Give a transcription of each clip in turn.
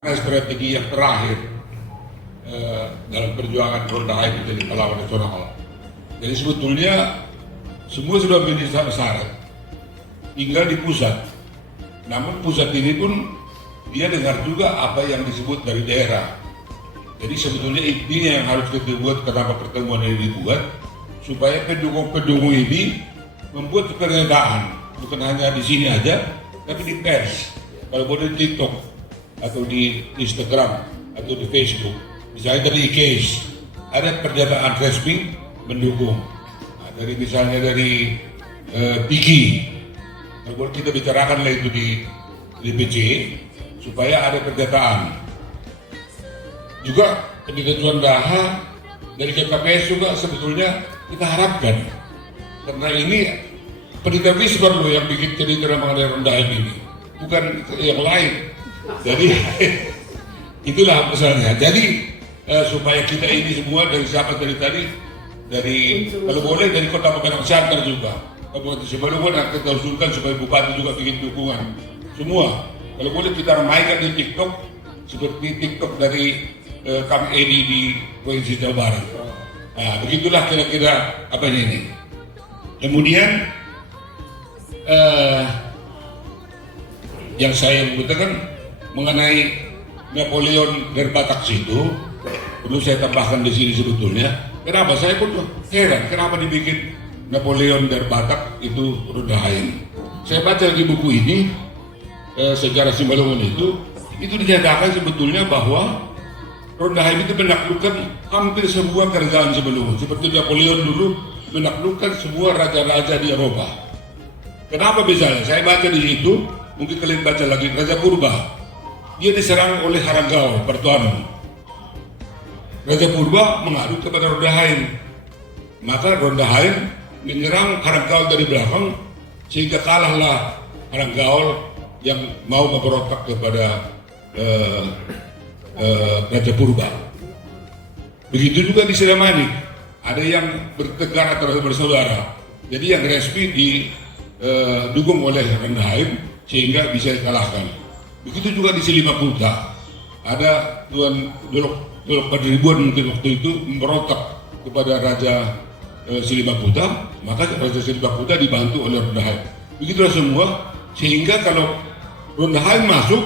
Strategi yang terakhir dalam perjuangan Ronda itu jadi pahlawan nasional. Jadi sebetulnya semua sudah menjadi syarat, tinggal di pusat. Namun pusat ini pun dia dengar juga apa yang disebut dari daerah. Jadi sebetulnya intinya yang harus kita buat, kenapa pertemuan ini dibuat, supaya pendukung-pendukung ini membuat pernyataan, bukan hanya di sini aja, tapi di pers, kalau boleh di TikTok, atau di Instagram, atau di Facebook. Misalnya dari case, ada pernyataan resmi mendukung. Nah, dari misalnya dari Tiki, kalau boleh kita bicarakan lah itu di PC, supaya ada pernyataan. Juga pendidikan Daha dari KPS juga sebetulnya kita harapkan, karena ini pendidikan Wisbar loh yang bikin cerita mengenai Ronda ini, bukan yang lain. Jadi itulah pesannya. Jadi supaya kita ini semua dari siapa dari tadi, dari kalau boleh dari Kota Pekanbaru Santar juga, Kabupaten Simalungun kita usulkan supaya bupati juga bikin dukungan semua. Kalau boleh kita ramaikan di TikTok seperti TikTok dari kami Edi di Provinsi Jawa Barat. Nah, begitulah kira-kira apa ini. Kemudian yang saya membutuhkan mengenai Napoleon dari Batak situ, perlu saya tambahkan di sini sebetulnya. Kenapa saya pun heran kenapa dibikin Napoleon dari Batak itu Ronda Haim. Saya baca di buku ini sejarah Simalungun itu dinyatakan sebetulnya bahwa Ronda Haim itu menaklukkan hampir semua kerajaan Simalungun, seperti Napoleon dulu menaklukkan semua raja-raja di Eropa. Kenapa misalnya? Saya baca di situ, mungkin kalian baca lagi, Raja Purba. Dia diserang oleh Haranggaul Pertuanan. Raja Purba mengadu kepada Ronda Haim. Maka Ronda Haim menyerang Haranggaul dari belakang, sehingga kalahlah Haranggaul yang mau memberontak kepada Raja Purba. Begitu juga di Sedamanik, ada yang bertegar atau bersaudara. Jadi yang resmi didukung oleh Ronda Haim sehingga bisa dikalahkan. Begitu juga di Silimaputa, ada Tuan Dolok Padribuan mungkin waktu itu memberontak kepada Raja Silimaputa, maka Raja Silimaputa dibantu oleh Ronda Haim. Begitulah semua, sehingga kalau Ronda Haim masuk,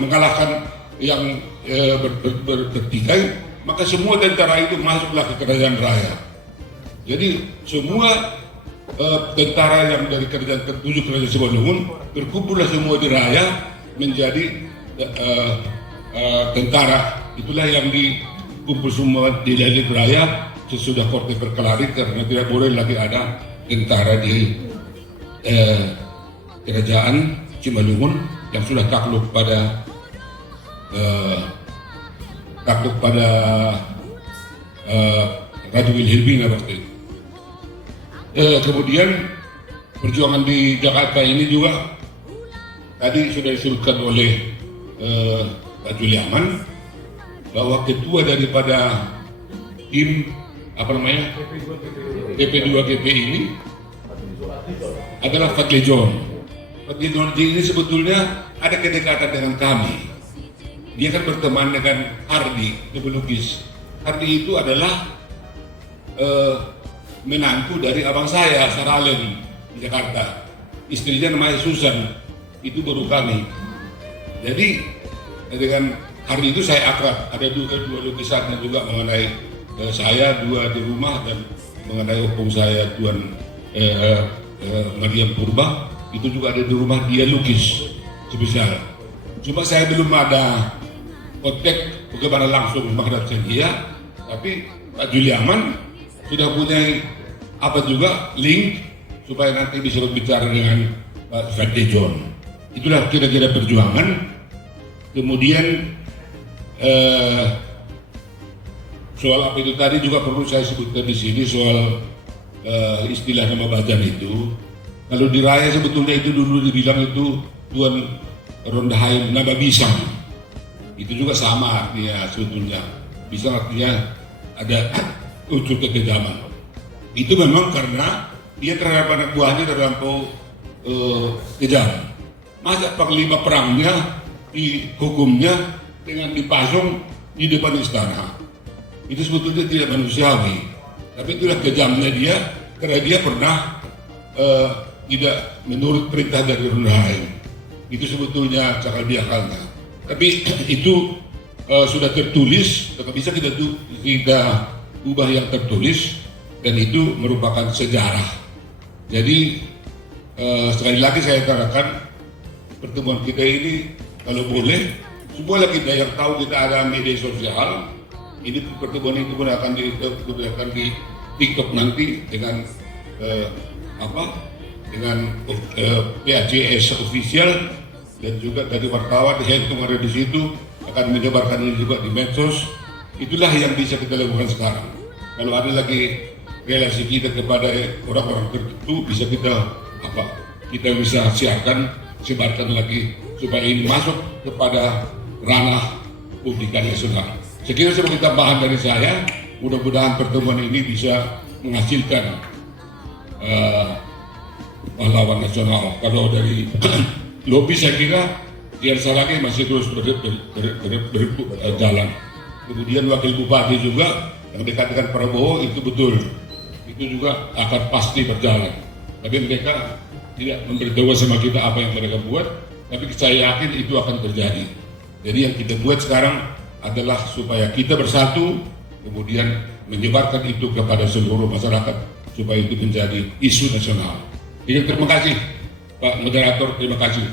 mengalahkan yang bertikai, maka semua tentara itu masuklah ke kerajaan raya. Jadi semua tentara yang dari kerajaan ketujuh kerajaan Simalungun berkumpullah semua di raya menjadi tentara. Itulah yang dikumpul semua di raya sesudah Korte berkelari, karena tidak boleh lagi ada tentara di kerajaan Simalungun yang sudah takluk pada Ratu Wilhelmina waktu itu. Kemudian perjuangan di Jakarta ini juga tadi sudah disebutkan oleh Pak Juliaman bahwa ketua daripada tim PP2GP ini adalah Fadli John. Fadli John ini sebetulnya ada kedekatan dengan kami. Dia kan berteman dengan Hardi, pelukis. Hardi itu adalah menantu dari abang saya, Saralen, di Jakarta. Istrinya namanya Susan, itu baru kami. Jadi dengan hari itu saya akrab. Ada dua lukisannya juga mengenai saya, dua di rumah, dan mengenai opung saya, Tuan Mariam Purba, itu juga ada di rumah, dia lukis sebesar. Cuma saya belum ada kontak bagaimana langsung menghadapkan dia, tapi Pak Juliaman sudah punya juga link supaya nanti bisa berbicara dengan Pak Fadli John. Itulah kira-kira perjuangan. Kemudian soal apa itu tadi juga perlu saya sebutkan di sini, soal istilah nama Bajan itu. Kalau di raya sebetulnya itu dulu dibilang itu Tuan Ronda Haim nama Bisang. Itu juga sama artinya sebetulnya. Bisang artinya ada unsur kekejaman. Itu memang karena dia terhadap anak buahnya terlampau kejam. Masa panglima perangnya dihukumnya dengan dipasung di depan istana. Itu sebetulnya tidak manusiawi, tapi itulah kejamnya dia karena dia pernah tidak menurut perintah dari Runhaim. Itu sebetulnya cakal biakalnya. Tapi itu sudah tertulis, tapi bisa kita ubah yang tertulis, dan itu merupakan sejarah. Jadi sekali lagi saya katakan pertemuan kita ini kalau boleh, semua kita yang tahu kita ada media sosial, ini pertemuan itu pun akan di TikTok nanti dengan dengan PAJS official, dan juga dari wartawan yang kemarin di situ akan menyebarkan ini juga di medsos. Itulah yang bisa kita lakukan sekarang. Kalau ada lagi relasi kita kepada orang-orang tertentu, bisa kita bisa siarkan, sebarkan lagi supaya ini masuk kepada ranah publikan nasional. Sekiranya sebagai tambahan dari saya, mudah-mudahan pertemuan ini bisa menghasilkan pahlawan nasional. Kalau dari lobby saya kira Tiarsa lagi masih terus berjalan. Kemudian wakil bupati juga yang dekat dengan Prabowo itu betul, itu juga akan pasti berjalan. Tapi mereka tidak memberitahu sama kita apa yang mereka buat, tapi saya yakin itu akan terjadi. Jadi yang kita buat sekarang adalah supaya kita bersatu, kemudian menyebarkan itu kepada seluruh masyarakat supaya itu menjadi isu nasional. Jadi terima kasih Pak Moderator, terima kasih.